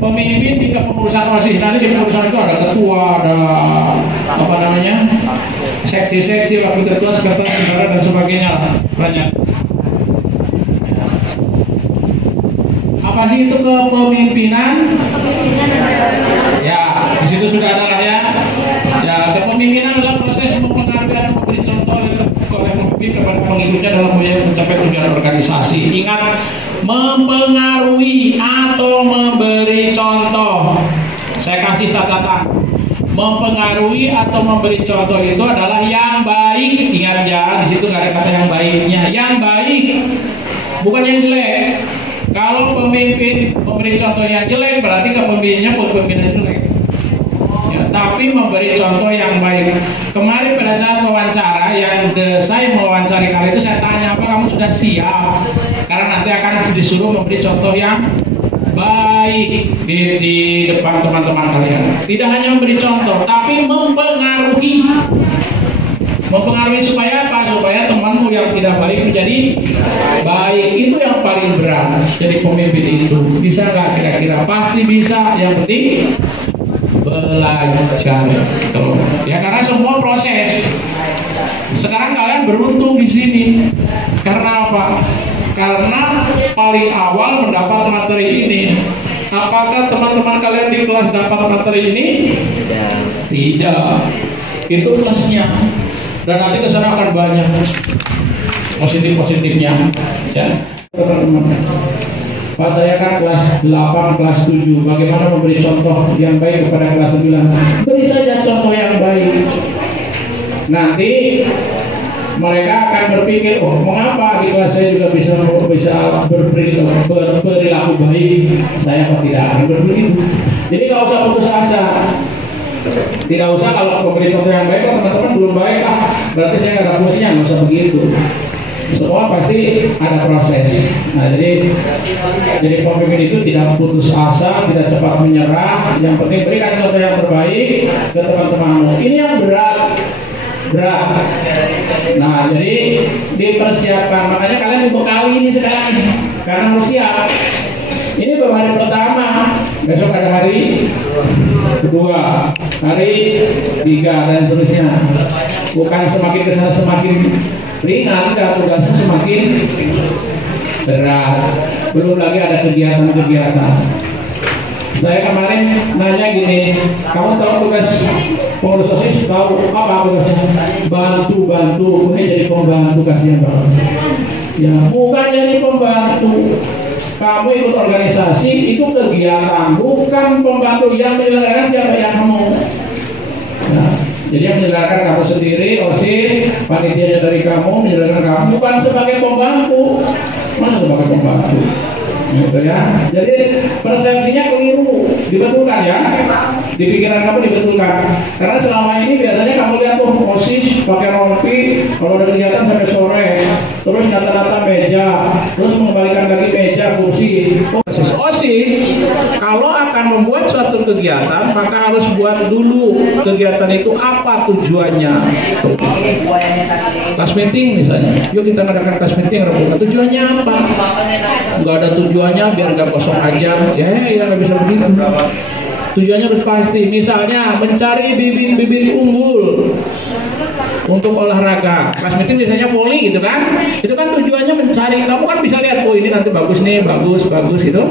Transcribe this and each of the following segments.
pemimpin di kepengurusan OSIS. Nanti di kepengurusan itu ada ketua, ada apa namanya, seksi-seksi, wakil ketua, sekretaris negara dan sebagainya, banyak. Apa sih itu kepemimpinan? Ya, di situ sudah ada lah ya. Ya, kepemimpinan adalah proses mempengaruhi dan memberi contoh oleh pemimpin kepada pengikutnya dalam mencapai tujuan organisasi. Ingat, mempengaruhi atau memberi contoh. Saya kasih catatan. Mempengaruhi atau memberi contoh itu adalah yang baik. Ingat ya, di situ nggak ada kata yang baiknya. Yang baik, bukan yang jelek. Kalau pemimpin memberi contoh yang jelek, berarti kepemimpinannya pemimpin jelek. Ya, tapi memberi contoh yang baik. Kemarin pada saat wawancara yang saya mewawancari kali itu, saya tanya, apa kamu sudah siap? Karena nanti akan disuruh memberi contoh yang baik di depan teman-teman kalian. Tidak hanya memberi contoh, tapi mempengaruhi. Mempengaruhi supaya apa? Supaya temanmu yang tidak baik menjadi baik. Itu yang paling berat. Jadi pemimpin itu bisa nggak kira-kira? Pasti bisa. Yang penting belajar. Ya, karena semua proses. Sekarang kalian beruntung di sini. Karena apa? Karena paling awal mendapat materi ini. Apakah teman-teman kalian di kelas dapat materi ini? Tidak. Itu plusnya. Dan nanti kesana akan banyak positif-positifnya ya. Pak, saya kan kelas 8, kelas 7. Bagaimana memberi contoh yang baik kepada kelas 9? Beri saja contoh yang baik. Nanti mereka akan berpikir, oh mengapa di kelas saya juga bisa berperilaku baik, saya kok tidak akan begitu. Jadi nggak usah putus asa. Tidak usah kalau memberi contoh yang baik, teman-teman belum baik, berarti saya nggak ada fungsinya, nggak usah begitu. Semua pasti ada proses. Nah, jadi pemimpin itu tidak putus asa, tidak cepat menyerah. Yang penting berikan contoh yang terbaik ke teman-temanmu. Ini yang berat. Nah, jadi dipersiapkan. Makanya kalian dibekali ini sekarang, karena harus siap. Ini baru hari pertama, besok ada hari kedua, hari 3 dan seterusnya. Bukan semakin kesana semakin ringan, dan tugasnya semakin berat. Belum lagi ada kegiatan-kegiatan. Saya kemarin nanya gini, kamu tahu tugas pengurus OSIS? Tahu apa tugasnya? Bantu, bukan jadi pembantu, kasihan banget. Ya, bukan jadi pembantu. Kamu ikut organisasi, itu kegiatan, bukan pembantu. Yang menyelenggarakan siapa? Yang kamu. Nah, jadi yang menyelenggarakan kamu sendiri, OSIS, panitianya dari kamu, menyelenggarakan kamu, bukan sebagai pembantu. Mana sebagai pembantu? Gitu ya. Jadi persepsinya keliru, dibetulkan ya. Di pikiran kamu dibetulkan. Karena selama ini biasanya kamu lihat tuh OSIS pakai rompi, kalau ada kegiatan sampai sore, terus nata-nata meja, terus mengembalikan lagi meja, kursi. OSIS kalau akan membuat suatu kegiatan, maka harus buat dulu kegiatan itu apa tujuannya. Class meeting misalnya, yuk kita ngadakan class meeting, tujuannya apa? Nggak ada tujuannya, biar nggak kosong aja. Ya nggak bisa begitu. Tujuannya harus pasti. Misalnya mencari bibit-bibit unggul untuk olahraga. Class meeting biasanya voli gitu kan. Itu kan tujuannya mencari. Kamu kan bisa lihat, oh ini nanti bagus nih, bagus gitu.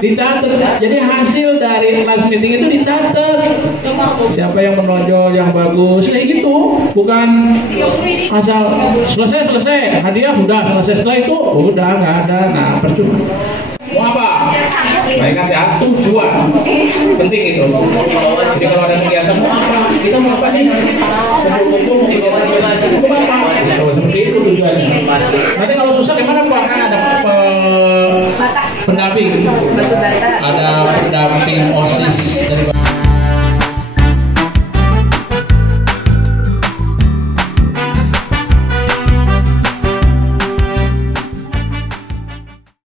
Dicatat. Jadi hasil dari class meeting itu dicatat. Siapa yang menonjol, yang bagus, kayak gitu. Bukan asal selesai, hadiah udah selesai, setelah itu udah nggak ada. Nah, percuma. Mau apa? Baikkan ya, tujuan penting itu. Jadi kalau ada kegiatan mau apa? Kita mau apa nih? Kumpul-kumpul itu apa? Seperti itu tujuannya. Nanti kalau susah gimana Pak? Kan ada pendamping. Ada pendamping OSIS dari